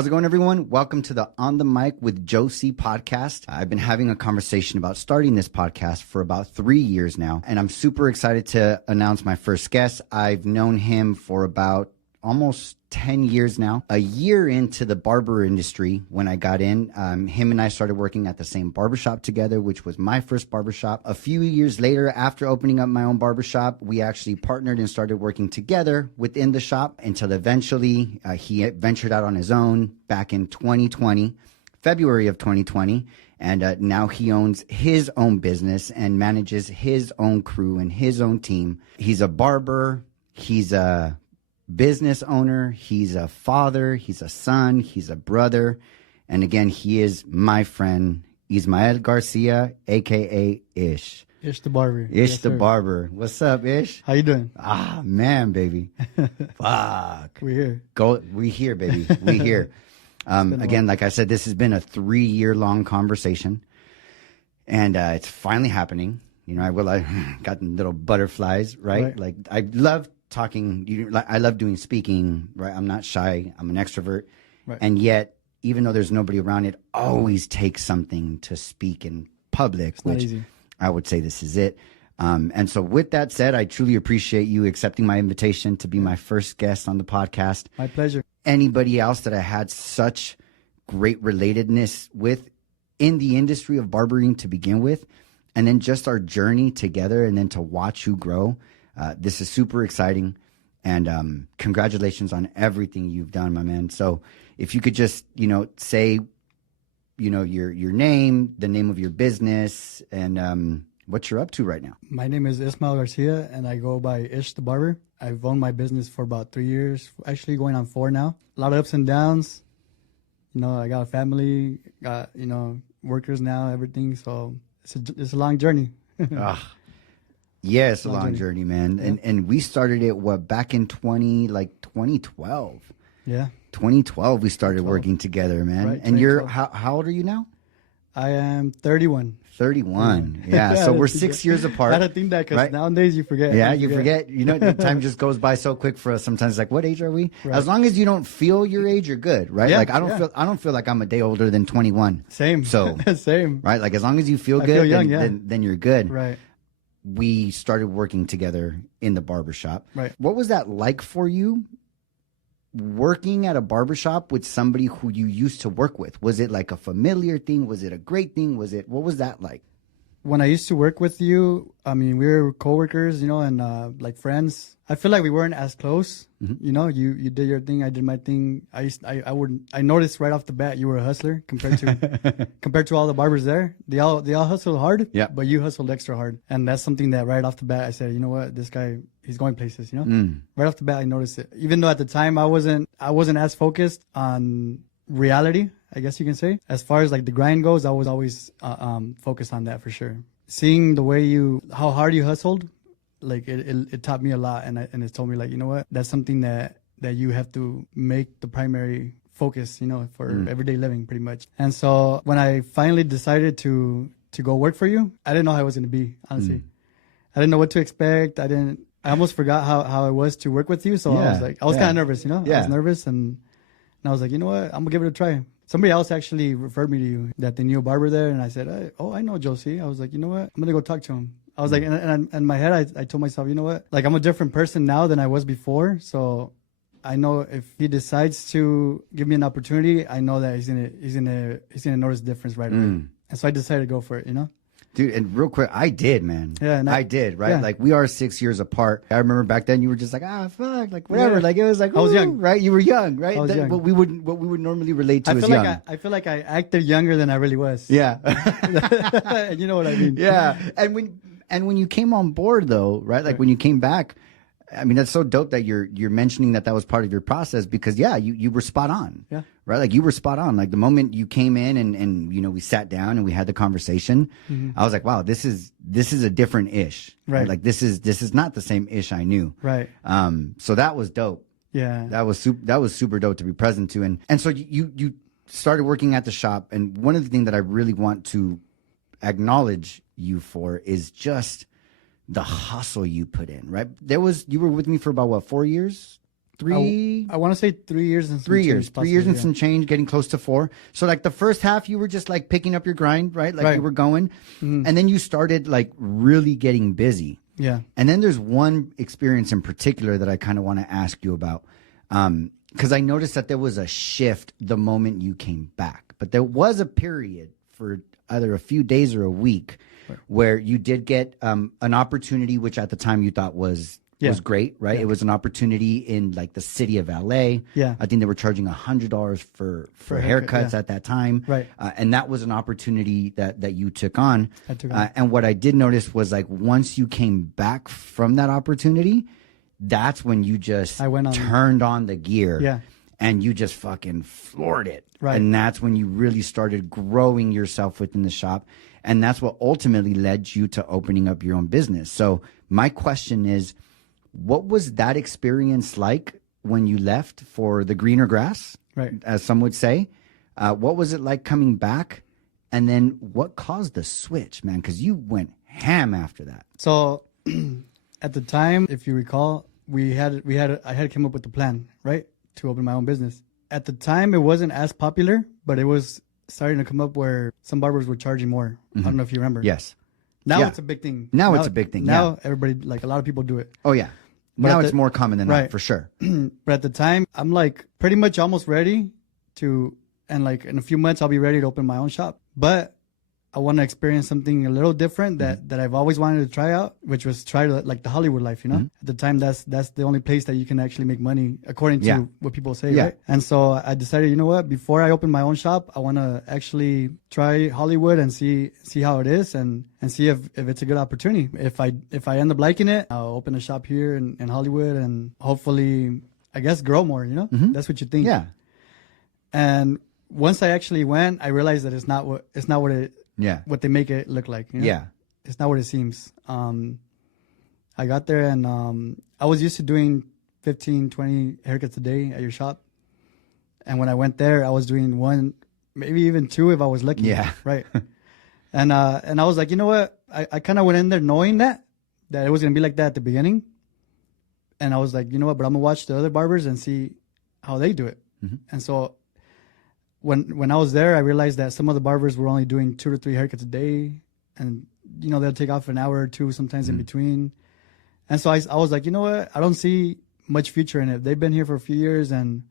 How's it going, everyone? Welcome to the On the Mic with Joe C podcast. I've been having a conversation about starting this podcast for about 3 years now, and I'm super excited to announce my first guest. I've known him for about almost 10 years now. A year into the barber industry when I got in, him and I started working at the same barbershop together, which was my first barbershop. A few years later, after opening up my own barbershop, we actually partnered and started working together within the shop until eventually he ventured out on his own back in 2020, February of 2020. And now he owns his own business and manages his own crew and his own team. He's a barber. He's a business owner, he's a father, he's a son, he's a brother, and again, he is my friend Ismael Garcia, aka Ish. Ish the Barber. Ish the Barber. What's up, Ish? How you doing? Ah, man, baby. Fuck. We're here. We here, baby. We here. Again, like I said, this has been a 3-year-long conversation, and it's finally happening. You know, I got little butterflies, right? Like I love talking. I love doing speaking, right? I'm not shy. I'm an extrovert. Right. And yet, even though there's nobody around, it always takes something to speak in public, which I would say this is it. And so with that said, I truly appreciate you accepting my invitation to be my first guest on the podcast. My pleasure. Anybody else that I had such great relatedness with in the industry of barbering to begin with, and then just our journey together and then to watch you grow. This is super exciting, and congratulations on everything you've done, my man. So if you could just, say, your name, the name of your business, and what you're up to right now. My name is Ismael Garcia, and I go by Ish the Barber. I've owned my business for about 3 years, actually going on 4 now. A lot of ups and downs. I got a family, got, workers now, everything. So it's a long journey. Yeah, it's a long journey, man. Yeah. And we started it, back in 2012. Yeah. 2012, we started working together, man. Right, and you're, how old are you now? I am 31. 31. Yeah. So we're 6 years apart. I gotta think that because nowadays you forget. Yeah, you forget. The time just goes by so quick for us. Sometimes it's like, what age are we? Right. As long as you don't feel your age, you're good, right? Yeah, like I don't feel like I'm a day older than 21. Same. So same. Right? Like as long as you feel good, then you're good. Right. We started working together in the barbershop. Right. What was that like for you, working at a barbershop with somebody who you used to work with? Was it like a familiar thing? Was it a great thing? What was that like? When I used to work with you, I mean, we were coworkers, and like friends. I feel like we weren't as close. Mm-hmm. You did your thing, I did my thing. I noticed right off the bat you were a hustler compared to all the barbers there. They all hustled hard, but you hustled extra hard, and that's something that right off the bat I said, you know what, this guy, he's going places. Right off the bat I noticed it. Even though at the time I wasn't as focused on reality, I guess you can say. As far as like the grind goes, I was always focused on that for sure. Seeing the way how hard you hustled, like it taught me a lot, and it told me like, you know what, that's something that you have to make the primary focus, for everyday living pretty much. And so when I finally decided to go work for you, I didn't know how it was going to be, honestly. I didn't know what to expect. I almost forgot how it was to work with you. So I was kind of nervous, I was nervous, and I was like, you know what, I'm gonna give it a try. Somebody else actually referred me to you, that they knew a barber there, and I said, I know Josie. I was like, you know what, I'm gonna go talk to him. I was like, and in my head, I told myself, you know what, like I'm a different person now than I was before. So I know if he decides to give me an opportunity, I know that he's gonna notice the difference right away. And so I decided to go for it, Dude, and real quick, I did, man. Yeah, I did, right? Yeah. Like, we are 6 years apart. I remember back then you were just like, fuck, like, whatever. Yeah. Like, it was like, I was young. Right? You were young, right? I was young. What we would normally relate to as young. I feel like I acted younger than I really was. Yeah. You know what I mean? Yeah. And when you came on board, though, right? Like, when you came back, I mean, that's so dope that you're mentioning that was part of your process, because you were spot on. Yeah. Right. Like you were spot on. Like the moment you came in and we sat down and we had the conversation, I was like, wow, this is a different Ish. Right. Like this is not the same Ish I knew. Right. So that was dope. Yeah. That was super dope to be present to. And so you started working at the shop. And one of the things that I really want to acknowledge you for is just the hustle you put in, right? You were with me for about 4 years? I want to say 3 years and some 3 years. change, 3 years and possibly, some change, getting close to 4. So like the first half, you were just like picking up your grind, right? Like you were going. And then you started like really getting busy. Yeah. And then there's one experience in particular that I kind of want to ask you about. Because I noticed that there was a shift the moment you came back. But there was a period for either a few days or a week where you did get an opportunity, which at the time you thought was great, right? Yeah. It was an opportunity in like the city of LA. Yeah. I think they were charging $100 for a haircut, haircuts at that time. Right. And that was an opportunity that you took on. I took on. And what I did notice was like once you came back from that opportunity, that's when you just turned on the gear. Yeah. And you just fucking floored it. Right. And that's when you really started growing yourself within the shop. And that's what ultimately led you to opening up your own business. So my question is, what was that experience like when you left for the greener grass, right, as some would say? What was it like coming back? And then what caused the switch, man? Because you went ham after that. So at the time, if you recall, I had come up with the plan, right, to open my own business. At the time, it wasn't as popular, but it was starting to come up where some barbers were charging more. I don't know if you remember. Yes. Now it's a big thing. Now it's a big thing. Now everybody, like a lot of people do it. Oh, yeah. Now it's more common than that, for sure. But at the time, I'm like pretty much almost ready to, and like in a few months, I'll be ready to open my own shop. But I want to experience something a little different that I've always wanted to try out, which was like the Hollywood life, you know? At the time, that's the only place that you can actually make money, according to what people say, right? And so I decided, you know what? Before I open my own shop, I want to actually try Hollywood and see how it is and see if it's a good opportunity. If I end up liking it, I'll open a shop here in Hollywood and hopefully, I guess, grow more, you know? That's what you think. Yeah. And once I actually went, I realized that it's not what they make it look like. You know? Yeah. It's not what it seems. I got there and I was used to doing 15, 20 haircuts a day at your shop. And when I went there, I was doing 1, maybe even 2 if I was lucky. Yeah. Right. And I was like, you know what? I kind of went in there knowing that it was going to be like that at the beginning. And I was like, you know what? But I'm going to watch the other barbers and see how they do it. And so when I was there, I realized that some of the barbers were only doing 2 to 3 haircuts a day, and you know they'll take off an hour or 2 sometimes in between. And so I was like, you know what? I don't see much future in it. They've been here for a few years, and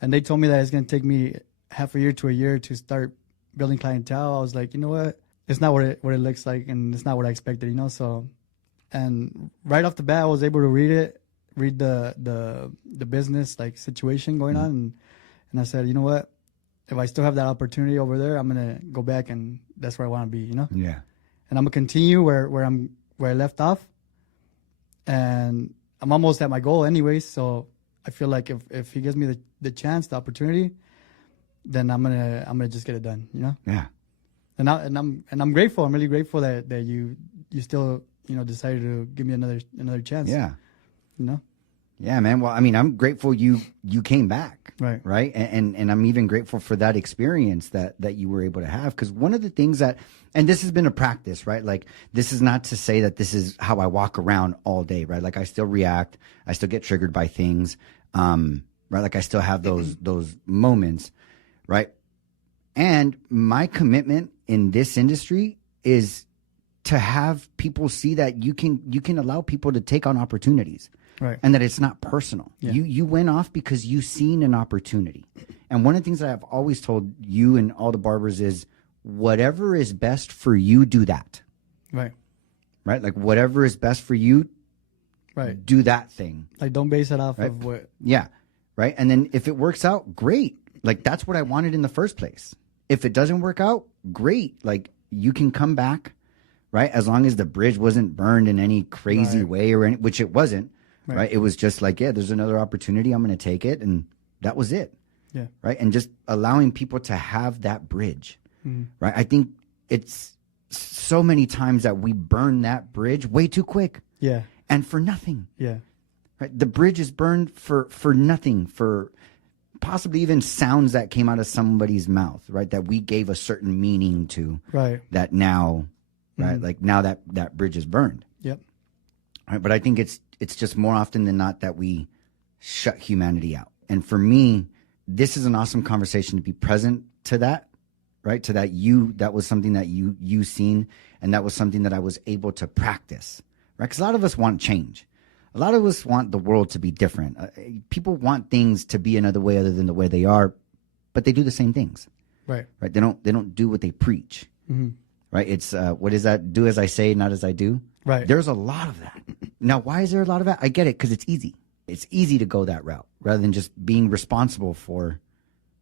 they told me that it's going to take me half a year to a year to start building clientele. I was like, you know what? It's not what it looks like, and it's not what I expected, you know. So, and right off the bat, I was able to read the business like situation going on, and I said, you know what? If I still have that opportunity over there, I'm gonna go back, and that's where I want to be, you know. Yeah. And I'm gonna continue where I left off, and I'm almost at my goal anyways. So I feel like if he gives me the chance, the opportunity, then I'm gonna just get it done, you know. Yeah. And I'm grateful. I'm really grateful that you still, you know, decided to give me another chance. Yeah. You know. Yeah, man. Well, I mean, I'm grateful you came back, right? And I'm even grateful for that experience that you were able to have. Because one of the things that, and this has been a practice, right? Like, this is not to say that this is how I walk around all day, right? Like, I still react, I still get triggered by things, right? Like, I still have those moments, right? And my commitment in this industry is to have people see that you can allow people to take on opportunities. Right. And that it's not personal. Yeah. You went off because you seen an opportunity. And one of the things that I've always told you and all the barbers is whatever is best for you, do that. Right. Right? Like whatever is best for you, right, do that thing. Like don't base it off of what. Yeah. Right. And then if it works out, great. Like that's what I wanted in the first place. If it doesn't work out, great. Like you can come back, right? As long as the bridge wasn't burned in any crazy way which it wasn't. Right. It was just like, yeah, there's another opportunity. I'm going to take it. And that was it. Yeah. Right. And just allowing people to have that bridge. Right. I think it's so many times that we burn that bridge way too quick. Yeah. And for nothing. Yeah. Right. The bridge is burned for nothing, for possibly even sounds that came out of somebody's mouth. Right. That we gave a certain meaning to. Right. That now, right. Like now that bridge is burned. Yep. Right. But I think it's just more often than not that we shut humanity out. And for me, this is an awesome conversation to be present to that, right? To that was something that you seen, and that was something that I was able to practice, right? Because a lot of us want change. A lot of us want the world to be different. People want things to be another way other than the way they are, but they do the same things. Right. Right. They don't do what they preach. Mm-hmm. Right. It's what is that? Do as I say, not as I do. Right. There's a lot of that. Now, why is there a lot of that? I get it, because it's easy. It's easy to go that route rather than just being responsible for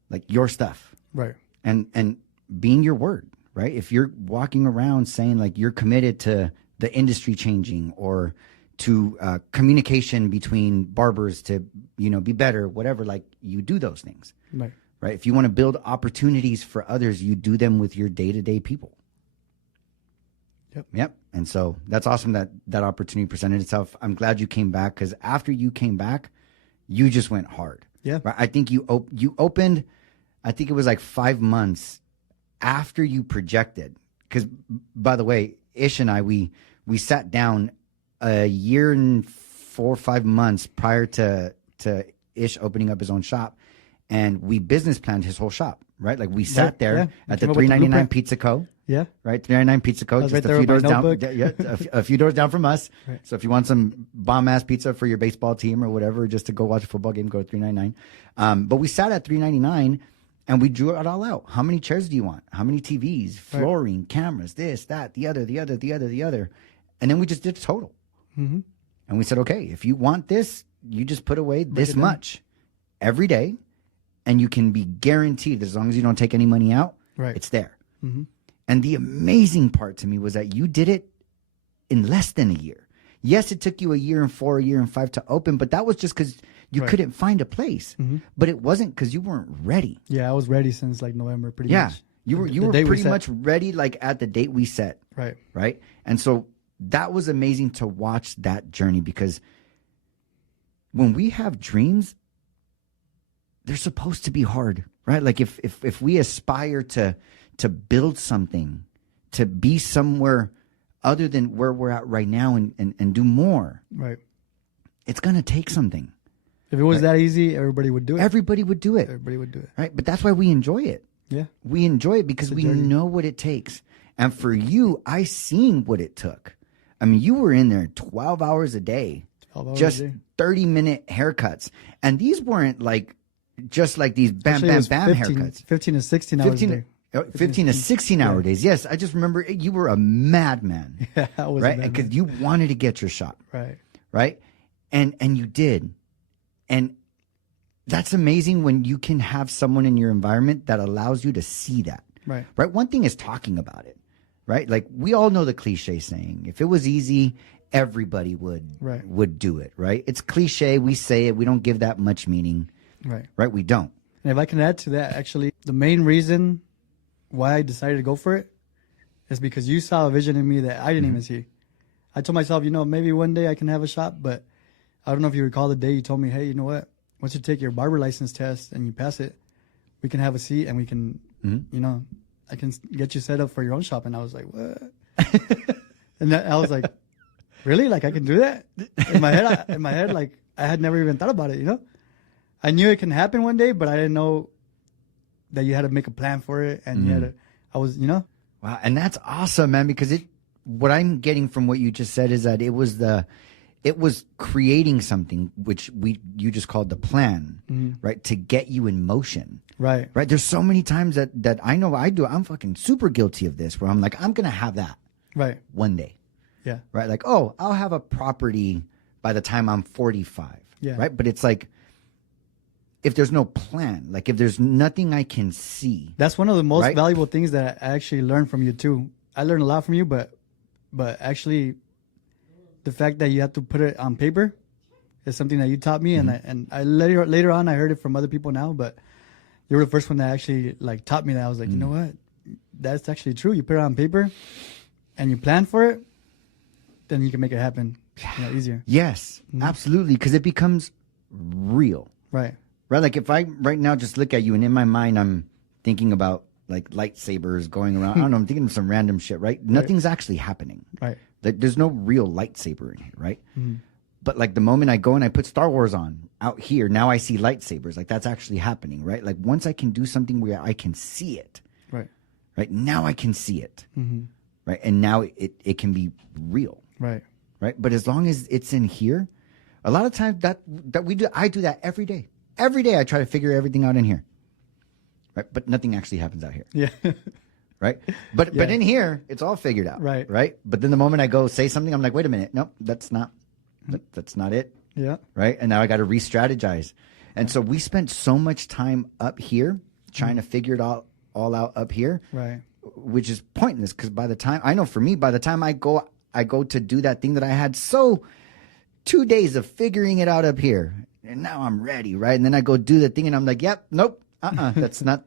like your stuff. Right. And being your word. Right. If you're walking around saying like you're committed to the industry changing, or to communication between barbers to, be better, whatever, like you do those things. Right. Right. If you want to build opportunities for others, you do them with your day-to-day people. Yep. And so that's awesome that opportunity presented itself. I'm glad you came back, because after you came back, you just went hard. Yeah. Right? I think you opened, I think it was like 5 months after you projected. Because, by the way, Ish and I, we sat down a year and 4 or 5 months prior to Ish opening up his own shop, and we business planned his whole shop, right? Like we sat there at the $3.99 Pizza Co. Yeah. Right. $3.99 Pizza Co. Just right a few doors down. notebook. A few doors down from us. Right. So if you want some bomb ass pizza for your baseball team or whatever, just to go watch a football game, go to $3.99. But we sat at $3.99 and we drew it all out. How many chairs do you want? How many TVs, flooring, cameras, this, that, the other. And then we just did a total. Mm-hmm. And we said, okay, if you want this, you just put away this much every day, and you can be guaranteed, as long as you don't take any money out, it's there. Mm-hmm. And the amazing part to me was that you did it in less than a year. Yes, it took you a year and 4, a year and 5 to open, but that was just because you couldn't find a place. Mm-hmm. But it wasn't because you weren't ready. Yeah, I was ready since like November, pretty much. You were pretty much ready, like at the date we set. Right. And so that was amazing to watch that journey, because when we have dreams, they're supposed to be hard, right? Like if we aspire to build something, to be somewhere other than where we're at right now, and do more, it's going to take something. If it was that easy, everybody would do it. Everybody would do it. Right? But that's why we enjoy it. Yeah. We enjoy it because we know what it takes. And for you, I seen what it took. I mean, you were in there 12 hours a day, just 30-minute haircuts. And these weren't like just like these bam, bam, bam haircuts. 15 to 16 hours a day. 15 to 16 hour days. Yes, I just remember you were a madman. Yeah, I was right? Because you wanted to get your shot. Right? And you did. And that's amazing when you can have someone in your environment that allows you to see that. Right? One thing is talking about it. Right? Like we all know the cliche saying, if it was easy, everybody would do it. Right? It's cliche. We say it. We don't give that much meaning. Right? We don't. And if I can add to that, actually, the main reason why I decided to go for it is because you saw a vision in me that I didn't even see. I told myself, maybe one day I can have a shop, but I don't know if you recall the day you told me, hey, you know what? Once you take your barber license test and you pass it, we can have a seat and we can, I can get you set up for your own shop. And I was like, what? And I was like, really? Like I can do that? In my head, like I had never even thought about it, I knew it can happen one day, but I didn't know that you had to make a plan for it, and you had to. I was, Wow, and that's awesome, man. Because what I'm getting from what you just said is that it was creating something which you just called the plan, right? To get you in motion, right? There's so many times that I know I do. I'm fucking super guilty of this, where I'm like, I'm gonna have that, one day, right? Like, oh, I'll have a property by the time I'm 45, right? But it's like, if there's no plan, like if there's nothing I can see. That's one of the most valuable things that I actually learned from you too. I learned a lot from you, but actually the fact that you have to put it on paper is something that you taught me. And I later on, I heard it from other people now, but you were the first one that actually like taught me that. I was like, you know what? That's actually true. You put it on paper and you plan for it, then you can make it happen easier. Yes, absolutely. Because it becomes real. Right. Like if I right now just look at you and in my mind I'm thinking about like lightsabers going around. I don't know. I'm thinking of some random shit. Right? Nothing's actually happening. Right. There's no real lightsaber in here. Right. But like the moment I go and I put Star Wars on out here, now I see lightsabers. Like that's actually happening, right? Like once I can do something where I can see it, right? Now I can see it, right? And now it can be real, right? But as long as it's in here, a lot of times that we do, I do that every day. Every day I try to figure everything out in here, right? But nothing actually happens out here. Yeah. Right? But in here, it's all figured out. Right? But then the moment I go say something, I'm like, wait a minute. Nope, that's not it. Yeah. Right? And now I got to re-strategize. And so we spent so much time up here trying to figure it all out up here. Right. Which is pointless because by the time I go to do that thing that I had 2 days of figuring it out up here. And now I'm ready, right? And then I go do the thing and I'm like, yep, nope, that's not,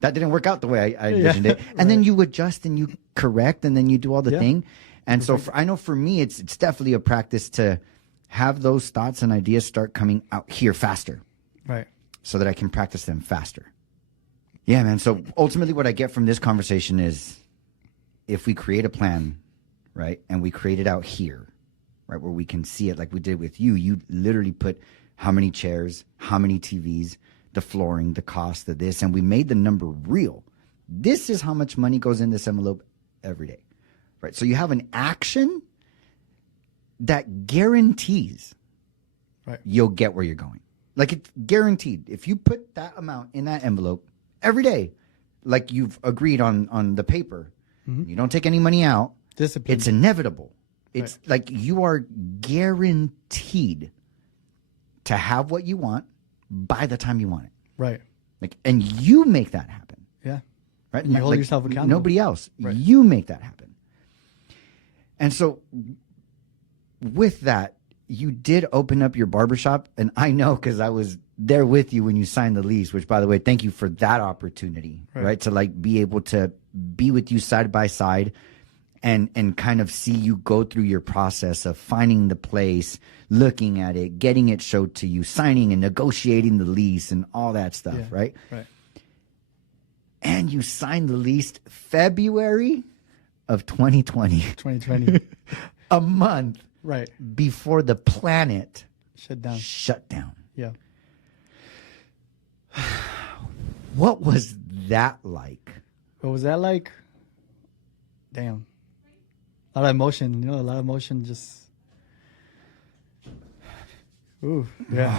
that didn't work out the way I envisioned it. And then you adjust and you correct and then you do all the thing. And so I know for me, it's definitely a practice to have those thoughts and ideas start coming out here faster. Right. So that I can practice them faster. Yeah, man. So ultimately what I get from this conversation is if we create a plan, right, and we create it out here, right, where we can see it like we did with you, you literally put how many chairs, how many TVs, the flooring, the cost of this, and we made the number real. This is how much money goes in this envelope every day, right? So you have an action that guarantees you'll get where you're going. Like it's guaranteed. If you put that amount in that envelope every day, like you've agreed on the paper, you don't take any money out, discipline. It's inevitable. It's like you are guaranteed to have what you want by the time you want it. Right. Like, and you make that happen. Yeah. Right. And you hold yourself accountable. Nobody else. Right. You make that happen. And so with that, you did open up your barbershop. And I know because I was there with you when you signed the lease, which by the way, thank you for that opportunity, right? To like be able to be with you side by side and kind of see you go through your process of finding the place, looking at it, getting it showed to you, signing and negotiating the lease and all that stuff, right? Right. And you signed the lease February of 2020. 2020. A month before the planet shut down. Yeah. What was that like? What was that like? Damn. A lot of emotion, a lot of emotion just... Ooh, yeah.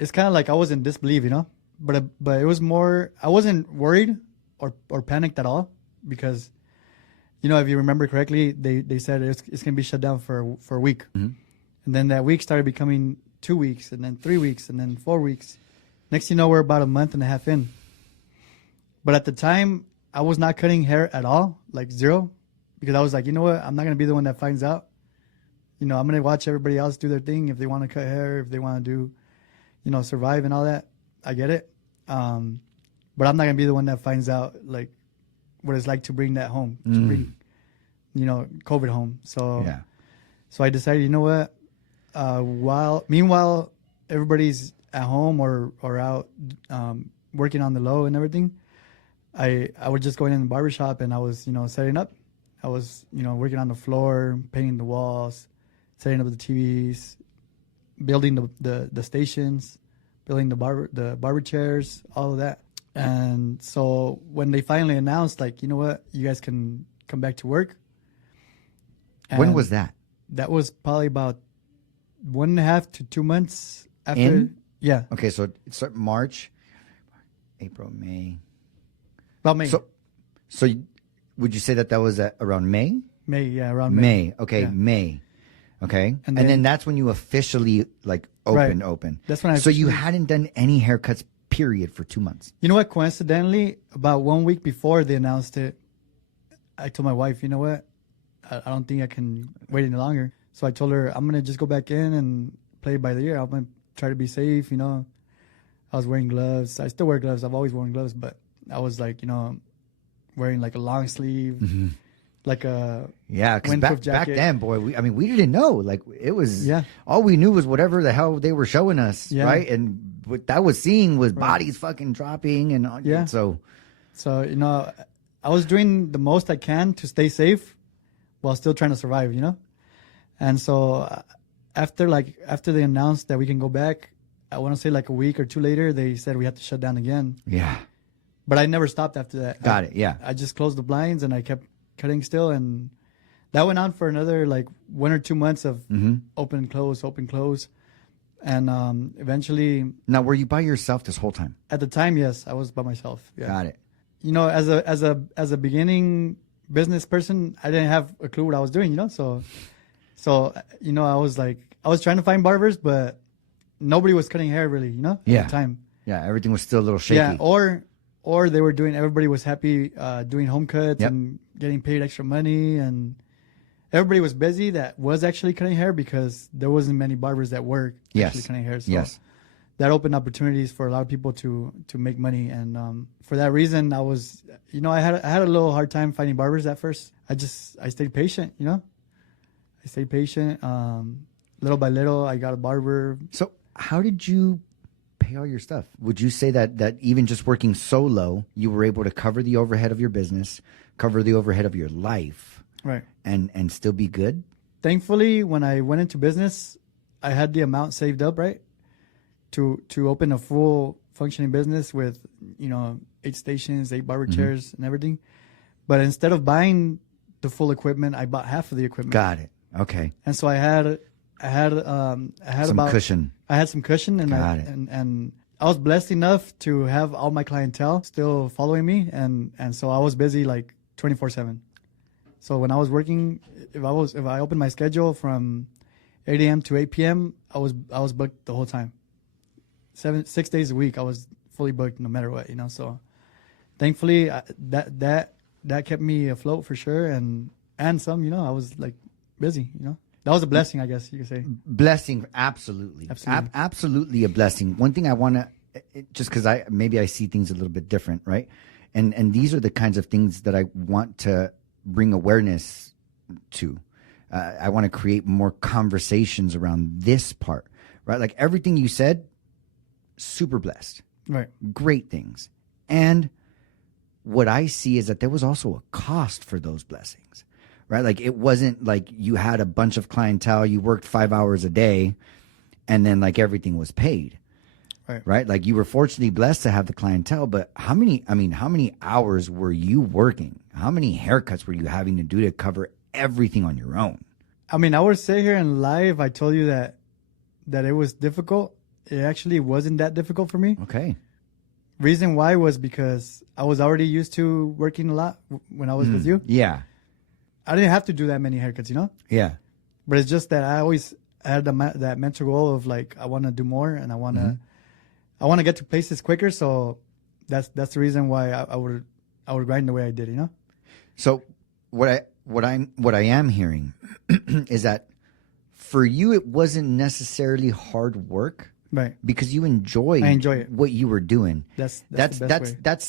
It's kind of like I was in disbelief, but it was more, I wasn't worried or panicked at all because, if you remember correctly, they said it's going to be shut down for a week. Mm-hmm. And then that week started becoming 2 weeks and then 3 weeks and then 4 weeks. Next thing you know, we're about a month and a half in. But at the time, I was not cutting hair at all, like zero, because I was like, you know what? I'm not going to be the one that finds out. I'm going to watch everybody else do their thing. If they want to cut hair, if they want to do, survive and all that, I get it. But I'm not going to be the one that finds out, like, what it's like to bring that home, to bring, COVID home. So I decided, you know what? Meanwhile, everybody's at home or out working on the low and everything, I was just going in the barbershop and I was, setting up. I was, working on the floor, painting the walls, setting up the TVs, building the stations, building the barber chairs, all of that. And so when they finally announced, like, you know what, you guys can come back to work. When was that? That was probably about 1.5 to 2 months after. Yeah. Okay, so it's March, April, May. About May. So would you say that was around May? May, yeah, around May. Okay, yeah. May. Okay. And then that's when you officially open. That's when I. So you hadn't done any haircuts, period, for 2 months. You know what? Coincidentally, about 1 week before they announced it, I told my wife, you know what? I don't think I can wait any longer. So I told her I'm gonna just go back in and play it by the ear. I'm gonna try to be safe. I was wearing gloves. I still wear gloves. I've always worn gloves, but I was like, wearing like a long sleeve, like a because back then, boy, we didn't know. Like it was all we knew was whatever the hell they were showing us, right? And what that was seeing was bodies fucking dropping and so I was doing the most I can to stay safe, while still trying to survive, And so after they announced that we can go back, I want to say like a week or two later, they said we had to shut down again. Yeah. But I never stopped after that. Got it. Yeah. I just closed the blinds and I kept cutting still. And that went on for another like 1 or 2 months of open, close. And eventually. Now, were you by yourself this whole time? At the time, yes, I was by myself. Yeah. Got it. As a beginning business person, I didn't have a clue what I was doing, So I was trying to find barbers, but nobody was cutting hair really, at the time. Yeah, everything was still a little shaky. Yeah, or they were doing, everybody was happy doing home cuts and getting paid extra money, and everybody was busy that was actually cutting hair because there wasn't many barbers that were actually cutting hair. So that opened opportunities for a lot of people to make money, and for that reason, I was, I had a little hard time finding barbers at first. I stayed patient, I stayed patient. Little by little, I got a barber. So how did you pay all your stuff? Would you say that even just working solo, you were able to cover the overhead of your business, cover the overhead of your life, right, and still be good? Thankfully, when I went into business, I had the amount saved up, right, to open a full functioning business with 8 stations, 8 barber chairs, and everything. But instead of buying the full equipment, I bought half of the equipment. Got it. Okay. And so I had some cushion. I had some cushion, and I was blessed enough to have all my clientele still following me, and so I was busy like 24/7. So when I was working, if I opened my schedule from 8 a.m. to 8 p.m., I was booked the whole time. 6 days a week, I was fully booked no matter what, So thankfully, that kept me afloat for sure, and some, I was like busy, That was a blessing, I guess you could say. Blessing, absolutely. Absolutely a blessing. One thing I want to, just because I see things a little bit different, right? And these are the kinds of things that I want to bring awareness to. I want to create more conversations around this part, right? Like everything you said, super blessed. Right. Great things. And what I see is that there was also a cost for those blessings. Right? Like it wasn't like you had a bunch of clientele, you worked 5 hours a day, and then like everything was paid. Right? Like you were fortunately blessed to have the clientele, but how many hours were you working? How many haircuts were you having to do to cover everything on your own? I would say here in live, I told you that it was difficult. It actually wasn't that difficult for me. Okay. Reason why was because I was already used to working a lot when I was with you. Yeah. I didn't have to do that many haircuts, Yeah. But it's just that I always had that mental goal of like I want to do more and I want to get to places quicker. So that's the reason why I would grind the way I did, So what I am hearing is that for you it wasn't necessarily hard work, right? Because you enjoy what you were doing. That's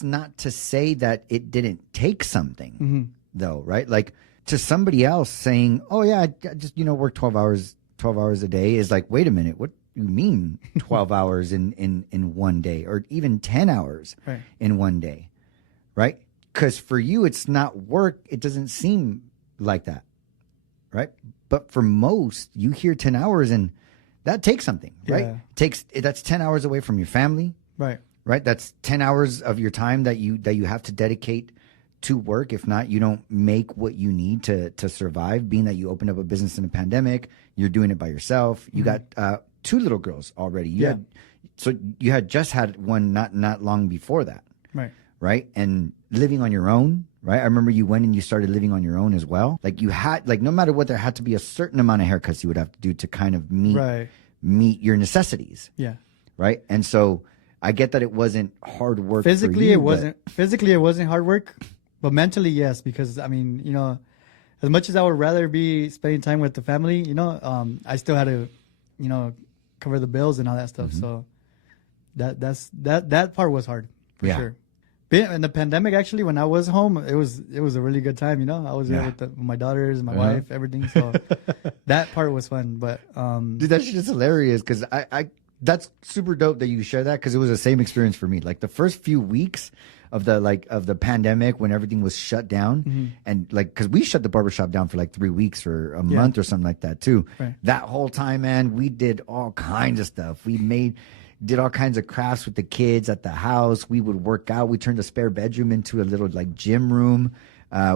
not to say that it didn't take something, though, right? Like. To somebody else saying, "Oh yeah, I just work 12 hours a day," is like, wait a minute, what do you mean 12 hours in one day, or even 10 hours in one day, right? Because for you, it's not work. It doesn't seem like that, right? But for most, you hear 10 hours, and that takes something, right? That's 10 hours away from your family, right? That's 10 hours of your time that you have to dedicate to work. If not, you don't make what you need to survive. Being that you opened up a business in a pandemic, you're doing it by yourself. You got 2 little girls already. You had just had one not long before that, right? And living on your own, right? I remember you went and you started living on your own as well. Like you had, like no matter what, there had to be a certain amount of haircuts you would have to do to kind of meet your necessities. Yeah. Right. And so I get that it wasn't hard work. Physically, for you, it wasn't hard work. But mentally, yes, because as much as I would rather be spending time with the family, I still had to, cover the bills and all that stuff. So that part was hard for sure. In the pandemic, actually, when I was home, it was a really good time. I was there with my daughters, my wife, everything. So that part was fun. But dude, that's just hilarious because I that's super dope that you share that because it was the same experience for me. Like the first few weeks of the pandemic when everything was shut down, and like because we shut the barbershop down for like 3 weeks or a month or something like that too. Right. That whole time, man, we did all kinds of stuff. Did all kinds of crafts with the kids at the house. We would work out. We turned the spare bedroom into a little like gym room.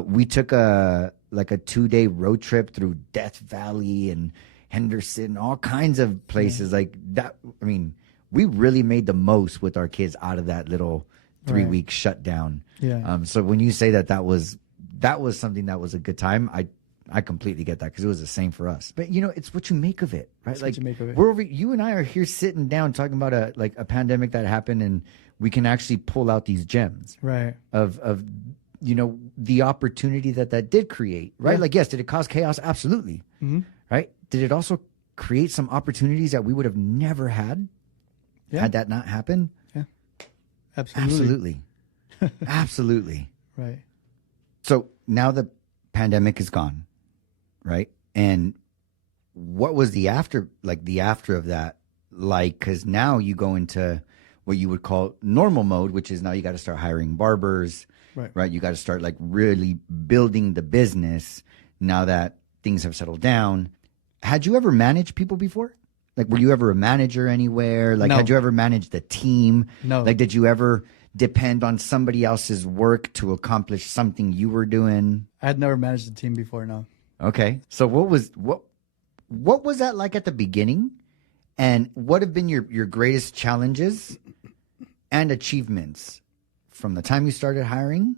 We took a 2-day road trip through Death Valley and Henderson, all kinds of places like that. I mean, we really made the most with our kids out of that little 3-week shutdown. Yeah. So when you say that was something that was a good time, I completely get that because it was the same for us. But it's what you make of it, right? It's like what you make of it. you and I are here sitting down talking about a pandemic that happened, and we can actually pull out these gems, Right. Of the opportunity that did create, right? Yeah. Like, yes, did it cause chaos? Absolutely. Right? Did it also create some opportunities that we would have never had had that not happened? Yeah. Absolutely. Absolutely. Right. So now the pandemic is gone, right? And what was the after of that like? Because now you go into what you would call normal mode, which is now you got to start hiring barbers, right? You got to start like really building the business now that things have settled down. Had you ever managed people before? Like, were you ever a manager anywhere? Like, No. had you ever managed a team? No. Like, did you ever depend on somebody else's work to accomplish something you were doing? I had never managed a team before. No. Okay. So what was that like at the beginning? And what have been your greatest challenges and achievements from the time you started hiring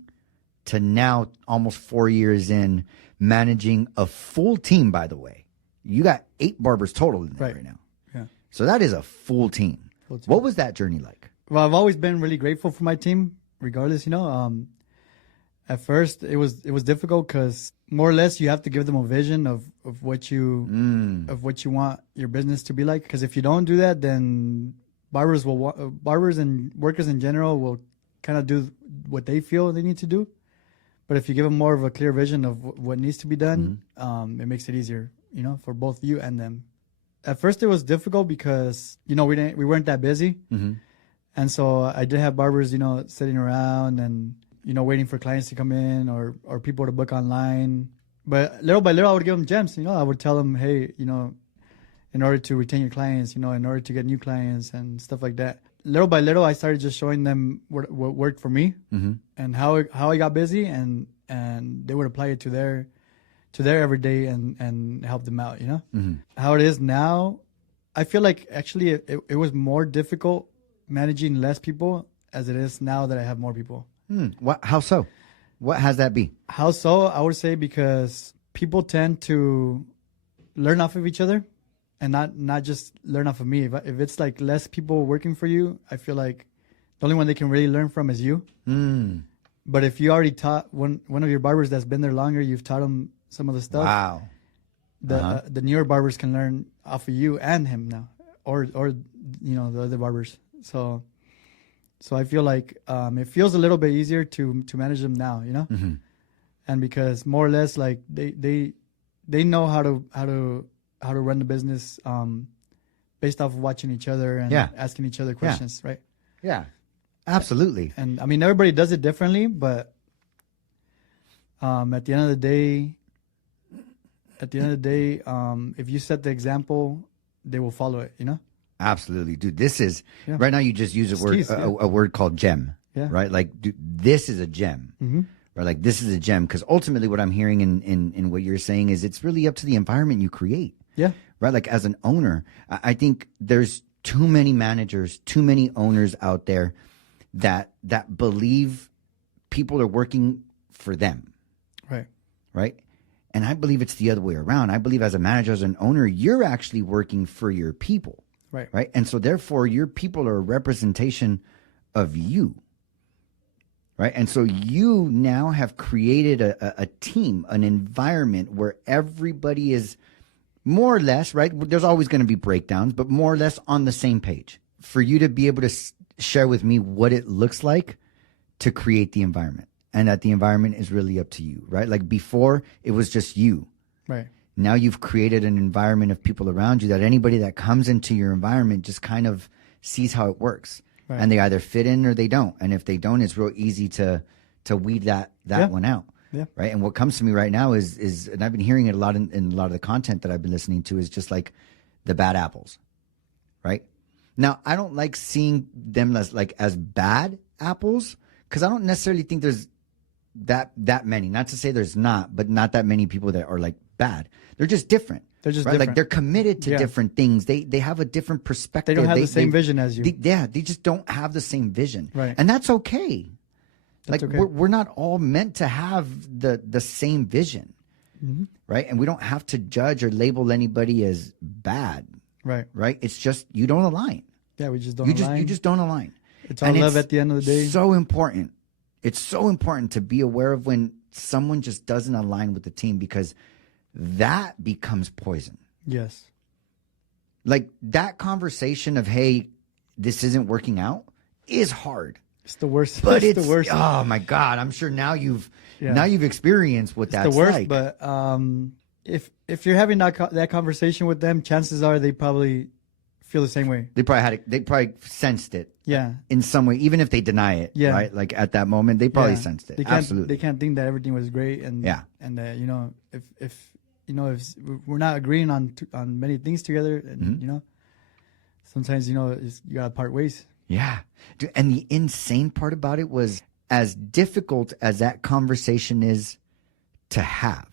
to now, almost 4 years in, managing a full team, by the way? You got 8 barbers total in there right now. Yeah. So that is a full team. What was that journey like? Well, I've always been really grateful for my team, regardless. At first it was difficult because more or less you have to give them a vision of what you want your business to be like. Because if you don't do that, then barbers and workers in general will kind of do what they feel they need to do. But if you give them more of a clear vision of what needs to be done, it makes it easier, for both you and them. At first it was difficult because we weren't that busy. And so I did have barbers, sitting around and, waiting for clients to come in or people to book online. But little by little, I would give them gems. I would tell them, hey, in order to retain your clients, in order to get new clients and stuff like that. Little by little, I started just showing them what worked for me and how I got busy, and they would apply it to their everyday and help them out. How it is now, I feel like actually it was more difficult managing less people as it is now that I have more people. How so? What has that be? How so? I would say because people tend to learn off of each other and not just learn off of me. If it's like less people working for you, I feel like the only one they can really learn from is you. But if you already taught one of your barbers that's been there longer, you've taught them some of the stuff. Wow. The newer barbers can learn off of you and him now, or the other barbers. So I feel like it feels a little bit easier to manage them now, and because more or less like they know how to run the business based off of watching each other and asking each other questions, right? Yeah, absolutely. And I mean, everybody does it differently, but at the end of the day, if you set the example, they will follow it, Absolutely, dude. This is right now. You just use a word called gem, Yeah. right? Like, dude, this is a gem, right? Like, this is a gem because ultimately, what I'm hearing in what you're saying is it's really up to the environment you create, Yeah. right? Like, as an owner, I think there's too many managers, too many owners out there that believe people are working for them, Right. right? And I believe it's the other way around. I believe as a manager, as an owner, you're actually working for your people. Right. Right. And so therefore your people are a representation of you. Right. And so you now have created a team, an environment where everybody is more or less, right? There's always going to be breakdowns, but more or less on the same page. For you to be able to share with me what it looks like to create the environment, and that the environment is really up to you, right? Like before it was just you. Right. Now you've created an environment of people around you that anybody that comes into your environment just kind of sees how it works. Right. And they either fit in or they don't. And if they don't, it's real easy to weed that one out. Yeah. Right. And what comes to me right now is and I've been hearing it a lot in a lot of the content that I've been listening to, is just like the bad apples. Right. Now, I don't like seeing them as bad apples, because I don't necessarily think there's that many. Not to say there's not, but not that many people that are like bad. They're just different. They're just right? different. Like they're committed to different things. They have a different perspective. They don't have the same vision as you. They just don't have the same vision. Right. And that's okay. That's like okay. we're not all meant to have the same vision. Mm-hmm. Right. And we don't have to judge or label anybody as bad. Right. Right. It's just you don't align. Yeah, we just don't align. You just don't align. It's all love at the end of the day. So important. It's so important to be aware of when someone just doesn't align with the team, because that becomes poison. Yes. Like that conversation of, hey, this isn't working out is hard. It's the worst. But it's the worst. Oh my God. I'm sure now you've experienced what that's the worst, like. But if you're having that conversation with them, chances are they probably feel the same way. They probably sensed it. Yeah. In some way, even if they deny it. Yeah. Right. Like at that moment, they probably sensed it. Absolutely. They can't think that everything was great, and that if we're not agreeing on many things together, and sometimes you gotta part ways. Yeah. Dude, and the insane part about it was, as difficult as that conversation is to have,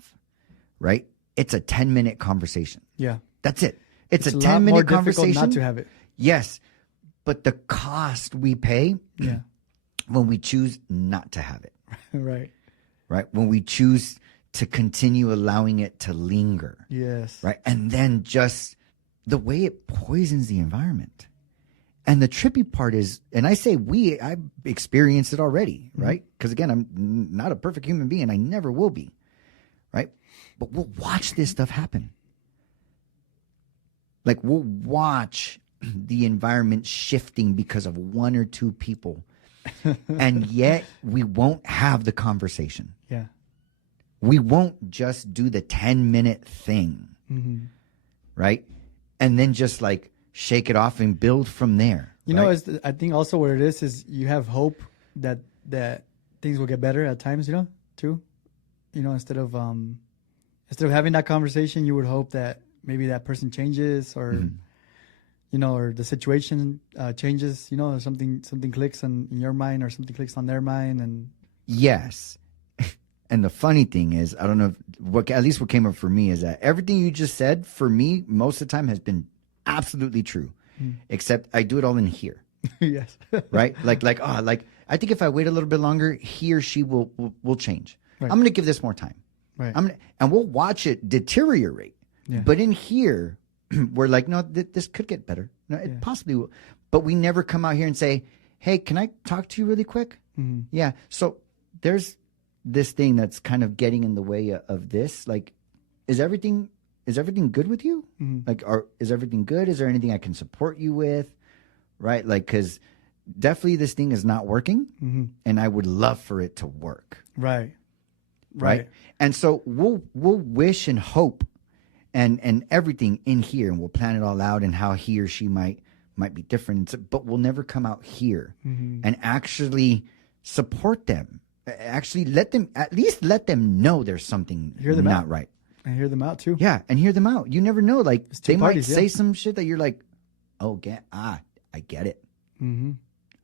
right? It's a 10-minute conversation. Yeah. That's it. It's a 10-minute conversation. Not to have it. Yes. But the cost we pay when we choose not to have it. Right. Right. When we choose to continue allowing it to linger. Yes. Right. And then just the way it poisons the environment. And the trippy part is, and I say I've experienced it already, right? Because again, I'm not a perfect human being. I never will be, right? But we'll watch this stuff happen. Like we'll watch the environment shifting because of one or two people. And yet we won't have the conversation. Yeah. We won't just do the 10-minute thing, right? And then just like shake it off and build from there. I think also what it is you have hope that things will get better at times, too. Instead of having that conversation, you would hope that maybe that person changes, or or the situation changes. Something clicks in your mind, or something clicks on their mind, and yes. And the funny thing is, I don't know what came up for me is that everything you just said for me most of the time has been absolutely true, except I do it all in here. Yes. Right. Like I think if I wait a little bit longer, he or she will change. Right. I'm going to give this more time. Right. And we'll watch it deteriorate. Yeah. But in here, we're like, no, this could get better. No, it possibly will. But we never come out here and say, hey, can I talk to you really quick? Mm-hmm. Yeah. So there's this thing that's kind of getting in the way of this. Like, is everything good with you? Like, is everything good? Is there anything I can support you with? Right? Like, because definitely this thing is not working, and I would love for it to work. Right. And so we'll wish and hope and everything in here, and we'll plan it all out and how he or she might be different. But we'll never come out here and actually support them. Actually let them know there's something not right. And hear them out too. Yeah, and hear them out. You never know. Like they might say some shit that you're like, oh, I get it.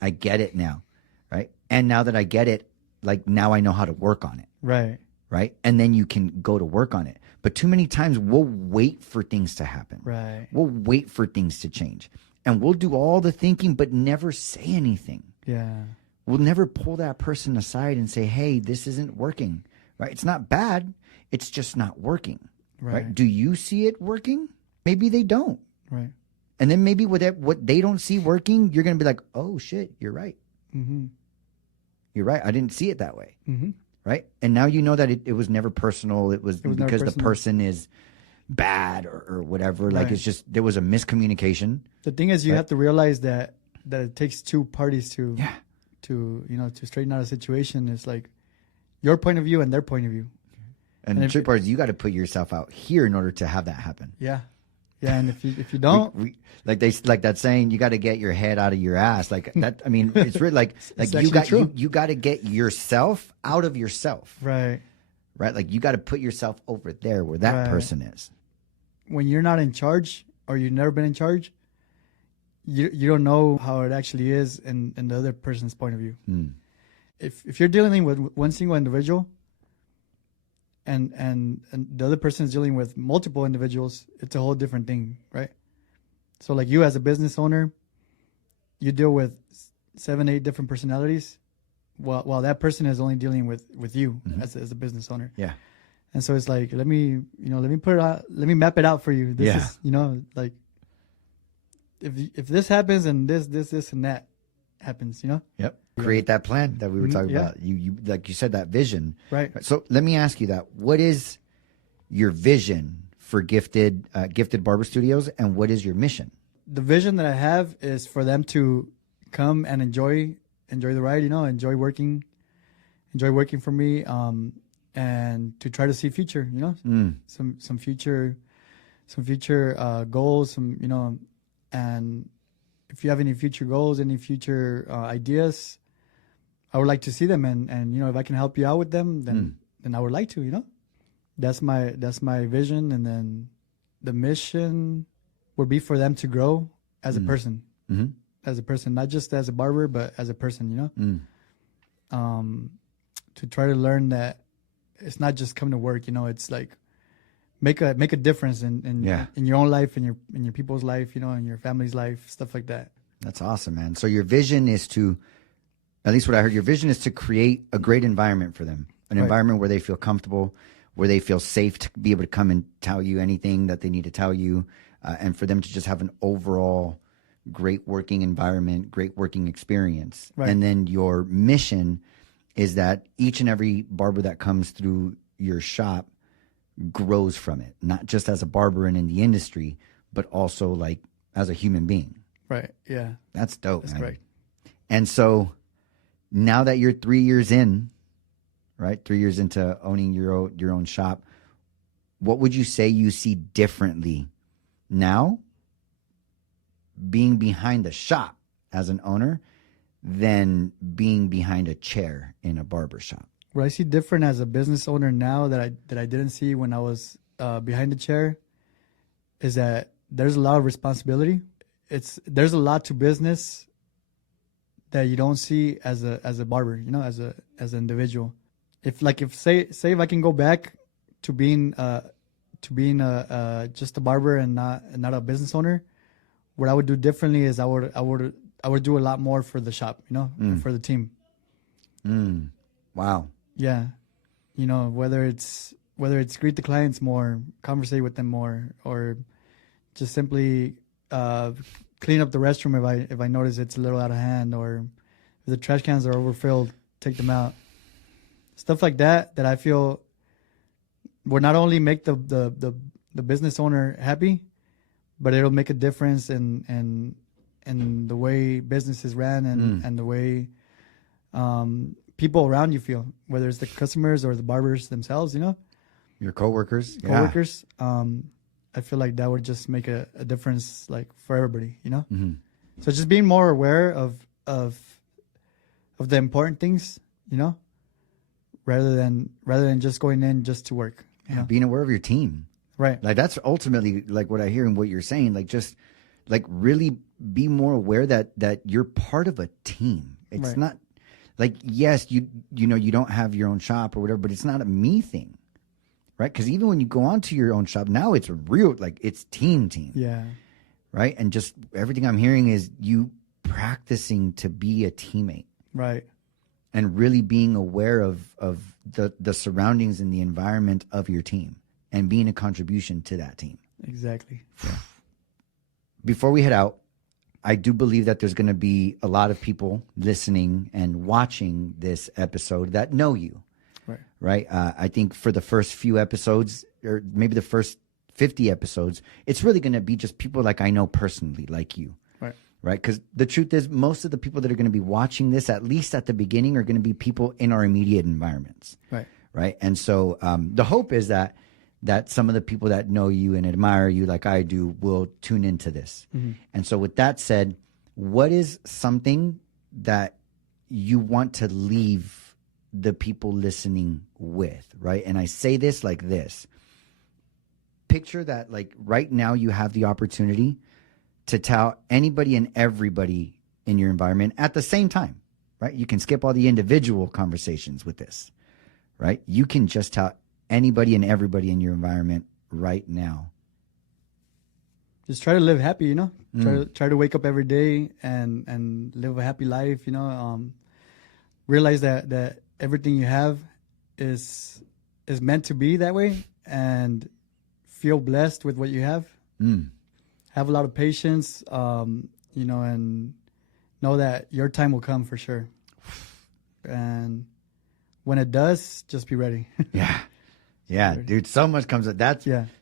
I get it now, right? And now that I get it, like now I know how to work on it. Right? And then you can go to work on it. But too many times we'll wait for things to happen. Right. We'll wait for things to change. And we'll do all the thinking but never say anything. Yeah. We'll never pull that person aside and say, hey, this isn't working. Right? It's not bad. It's just not working. Right? Do you see it working? Maybe they don't. Right. And then maybe what they don't see working, you're going to be like, oh, shit, you're right. You're right. I didn't see it that way. Right? And now you know that it was never personal. It was because the person is bad or whatever. Like it's just there was a miscommunication. The thing is, you have to realize that it takes two parties to straighten out a situation. It's like your point of view and their point of view. And the trick part is you got to put yourself out here in order to have that happen. Yeah. Yeah, and if you don't, like that saying, you got to get your head out of your ass. Like that. I mean, it's really like you got to get yourself out of yourself. Right. Right. Like you got to put yourself over there where that person is. When you're not in charge, or you've never been in charge, you don't know how it actually is in the other person's point of view. If you're dealing with one single individual, and the other person is dealing with multiple individuals, it's a whole different thing, right? So like you as a business owner, you deal with 7-8 different personalities, while that person is only dealing with you as a business owner. Yeah. And so it's like, let me put it out, let me map it out for you. This is, like, if this happens and this and that happens, Yep. Create that plan that we were talking about. You like you said, that vision. Right. So let me ask you that. What is your vision for Gifted Barber Studios, and what is your mission? The vision that I have is for them to come and enjoy the ride, enjoy working for me, and to try to see future, some future goals, and if you have any future goals, any future ideas, I would like to see them, and if I can help you out with them, then I would like to, That's my vision, and then the mission would be for them to grow as a person, not just as a barber, but as a person, to try to learn that it's not just come to work, it's like make a difference in your own life, in your people's life, in your family's life, stuff like that. That's awesome, man. So your vision is to, at least what I heard, your vision is to create a great environment for them, an environment where they feel comfortable, where they feel safe to be able to come and tell you anything that they need to tell you, and for them to just have an overall great working environment, great working experience. Right. And then your mission is that each and every barber that comes through your shop grows from it, not just as a barber and in the industry, but also like as a human being. Right. Yeah. That's dope. That's man. correct. And so now that you're 3 years in, right? 3 years into owning your own shop, what would you say you see differently now being behind the shop as an owner than being behind a chair in a barber shop? What I see different as a business owner now that I didn't see when I was behind the chair is that there's a lot of responsibility. There's a lot to business that you don't see as a barber, as an individual. If if I can go back to being just a barber and not a business owner, what I would do differently is I would do a lot more for the shop, for the team. Wow. Yeah. Whether it's greet the clients more, conversate with them more, or just simply clean up the restroom if I notice it's a little out of hand, or if the trash cans are overfilled, take them out. Stuff like that I feel will not only make the business owner happy, but it'll make a difference in the way business is ran and the way people around you feel, whether it's the customers or the barbers themselves, your coworkers. I feel like that would just make a difference, like, for everybody, So just being more aware of the important things, rather than just going in just to work. Being aware of your team. Right. Like that's ultimately like what I hear and what you're saying. Like just like really be more aware that you're part of a team. It's not like, yes, you don't have your own shop or whatever, but it's not a me thing. Right? Because even when you go onto your own shop now, it's real, like it's team. Yeah. Right? And just everything I'm hearing is you practicing to be a teammate. Right. And really being aware of the surroundings and the environment of your team and being a contribution to that team. Exactly. Yeah. Before we head out, I do believe that there's going to be a lot of people listening and watching this episode that know you. Right. I think for the first few episodes, or maybe the first 50 episodes, it's really going to be just people like I know personally, like you. Right. Because the truth is, most of the people that are going to be watching this, at least at the beginning, are going to be people in our immediate environments. Right. Right. And so the hope is that that some of the people that know you and admire you like I do will tune into this. And so with that said, what is something that you want to leave the people listening with, right? And I say this like this. Picture that like right now you have the opportunity to tell anybody and everybody in your environment at the same time, right? You can skip all the individual conversations with this, right? You can just tell anybody and everybody in your environment right now. Just try to live happy, you know. Try to wake up every day and live a happy life, you know. Realize that everything you have is meant to be that way, and feel blessed with what you have. Have a lot of patience, you know, and know that your time will come for sure. And when it does, just be ready. Yeah, dude. So much comes up.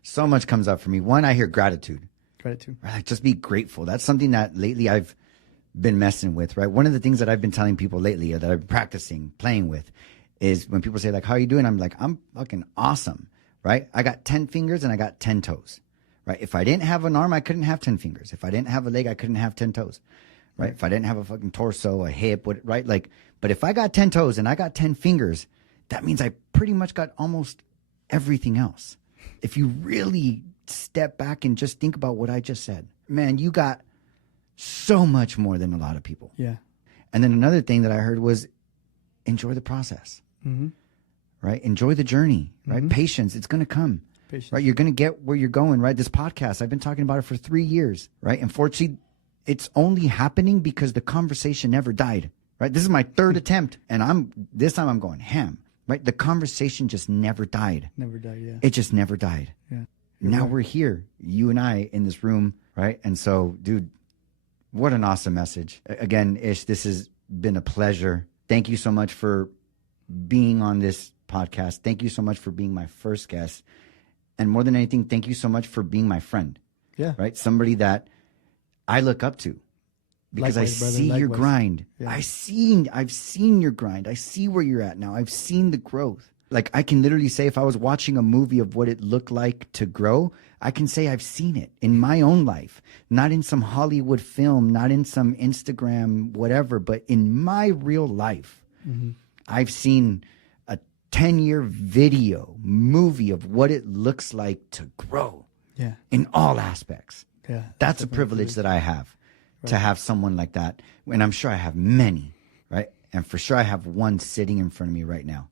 So much comes up for me. One, I hear gratitude. Right, just be grateful. That's something that lately I've been messing with, right? One of the things that I've been telling people lately, or that I've been practicing, playing with, is when people say like, how are you doing? I'm like, I'm fucking awesome, right? I got 10 fingers and I got 10 toes, right? If I didn't have an arm, I couldn't have 10 fingers. If I didn't have a leg, I couldn't have 10 toes, right? If I didn't have a fucking torso, a hip, right? Like, but if I got 10 toes and I got 10 fingers, that means I pretty much got almost everything else. If you really step back and just think about what I just said, man, you got so much more than a lot of people. Yeah. And then another thing that I heard was enjoy the process, right? Enjoy the journey, right? Patience, it's going to come, right? You're going to get where you're going, right? This podcast, I've been talking about it for 3 years, right? Unfortunately, it's only happening because the conversation never died, right? This is my third attempt, and this time I'm going ham, right? The conversation just never died. Never died, yeah. It just never died. Yeah. Now we're here, you and I, in this room, right? And so, dude, what an awesome message. Again, Ish, this has been a pleasure. Thank you so much for being on this podcast. Thank you so much for being my first guest. And more than anything, thank you so much for being my friend. Yeah. Right? Somebody that I look up to because Likewise, I brother, see your likewise. grind. Yeah. I've seen your grind. I see where you're at now. I've seen the growth. Like, I can literally say if I was watching a movie of what it looked like to grow, I can say I've seen it in my own life, not in some Hollywood film, not in some Instagram, whatever, but in my real life. I've seen a 10-year movie of what it looks like to grow in all aspects. Yeah. That's a privilege that I have, to have someone like that. And I'm sure I have many, right? And for sure I have one sitting in front of me right now.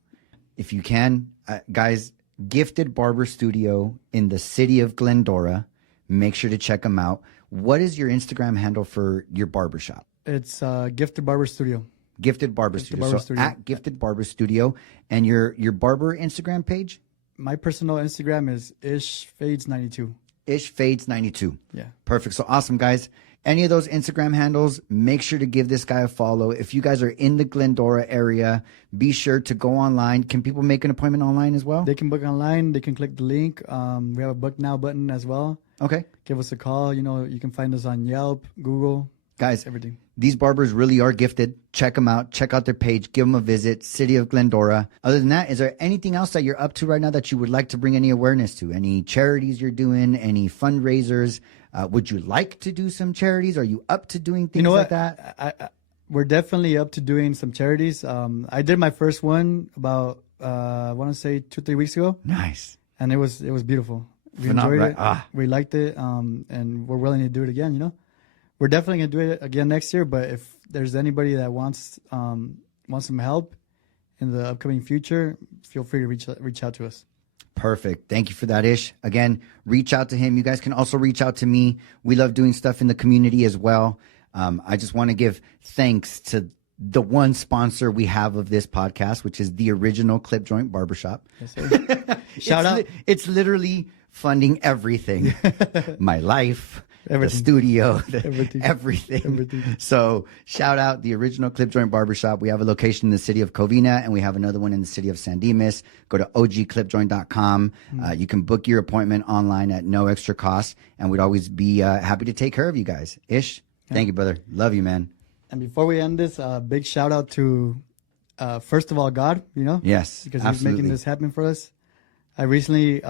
If you can, guys, Gifted Barber Studio in the city of Glendora. Make sure to check them out. What is your Instagram handle for your barbershop? It's Gifted Barber Studio. Gifted Barber Studio. Barber so Studio. At Gifted Barber Studio. And your barber Instagram page? My personal Instagram is ishfades92. Ishfades92. Yeah. Perfect. So awesome, guys. Any of those Instagram handles, make sure to give this guy a follow. If you guys are in the Glendora area, be sure to go online. Can people make an appointment online as well? They can book online. They can click the link. We have a book now button as well. Okay. Give us a call. You know, you can find us on Yelp, Google, Guys, everything. These barbers really are gifted. Check them out. Check out their page. Give them a visit. City of Glendora. Other than that, is there anything else that you're up to right now that you would like to bring any awareness to? Any charities you're doing? Any fundraisers? Would you like to do some charities? Are you up to doing things like that? We're definitely up to doing some charities. I did my first one about, I want to say 2-3 weeks ago. Nice. And it was beautiful. We enjoyed it. We liked it. And we're willing to do it again, you know? We're definitely going to do it again next year, but if there's anybody that wants some help in the upcoming future, feel free to reach out to us. Perfect. Thank you for that, Ish. Again, reach out to him. You guys can also reach out to me. We love doing stuff in the community as well. I just want to give thanks to the one sponsor we have of this podcast, which is the original Clip Joint Barbershop. Yes, sir. Shout out. It's literally funding everything. My life. Everything. The studio, everything. So shout out the original Clip Joint Barbershop. We have a location in the city of Covina, and we have another one in the city of San Dimas. Go to ogclipjoint.com. You can book your appointment online at no extra cost, and we'd always be happy to take care of you guys. Ish, thank you, brother. Love you, man. And before we end this, big shout out to, first of all, God, you know? Yes, because absolutely. He's making this happen for us. I'm recently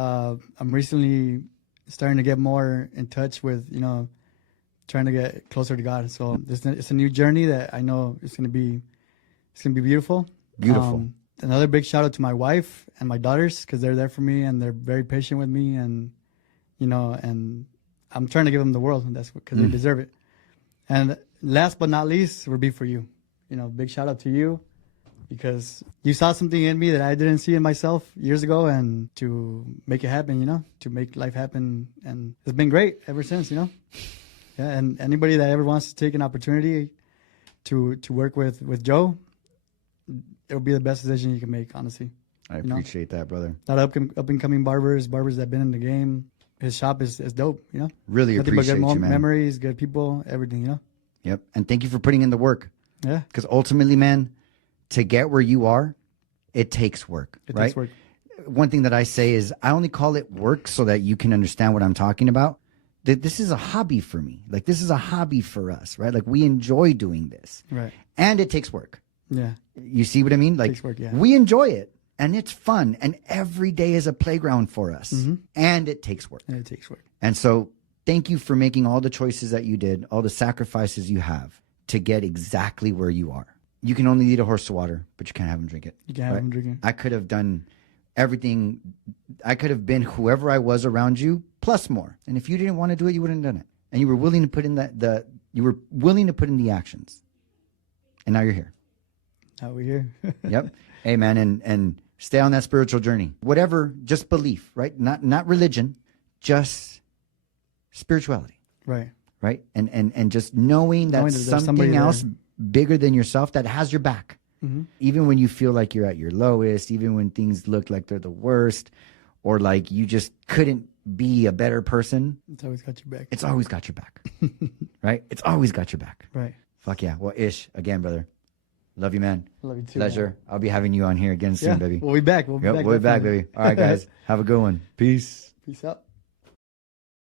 starting to get more in touch with, you know, trying to get closer to God. So it's a new journey that I know it's gonna be beautiful. Beautiful. Another big shout out to my wife and my daughters, because they're there for me and they're very patient with me, and you know, and I'm trying to give them the world, and that's because they deserve it. And last but not least would be for you. You know, big shout out to you, because you saw something in me that I didn't see in myself years ago, and to make it happen, you know, to make life happen. And it's been great ever since, you know. Yeah, and anybody that ever wants to take an opportunity to work with Joe, it'll be the best decision you can make, honestly. I appreciate that, brother. A lot of up and coming barbers that have been in the game. His shop is dope, you know. Really Nothing but appreciate good you, man. memories, good people, everything, you know. Yep. And thank you for putting in the work. Yeah. Because ultimately, man, to get where you are, it takes work. It right? takes work. One thing that I say is I only call it work so that you can understand what I'm talking about. This is a hobby for me. Like, this is a hobby for us, right? Like, we enjoy doing this. Right. And it takes work. Yeah. You see what I mean? Like, takes work, yeah. We enjoy it. And it's fun. And every day is a playground for us. And it takes work. And it takes work. And so thank you for making all the choices that you did, all the sacrifices you have to get exactly where you are. You can only lead a horse to water, but you can't have him drink it. You can't have him drinking. I could have done everything. I could have been whoever I was around you, plus more. And if you didn't want to do it, you wouldn't have done it. And you were willing to put in you were willing to put in the actions. And now you're here. Now we're here. Yep. Hey, man, and stay on that spiritual journey. Whatever, just belief, right? Not religion, just spirituality. Right. Right? And just knowing that there's something else there. bigger than yourself that has your back. Mm-hmm. Even when you feel like you're at your lowest, even when things look like they're the worst, or like you just couldn't be a better person. It's always got your back. It's always got your back. Right? It's always got your back. Right. Fuck yeah. Well, Ish, again, brother. Love you, man. Love you too. Pleasure. Man. I'll be having you on here again soon, baby. We'll be back. We'll be back. We'll be back, baby. All right, guys. Have a good one. Peace. Peace out.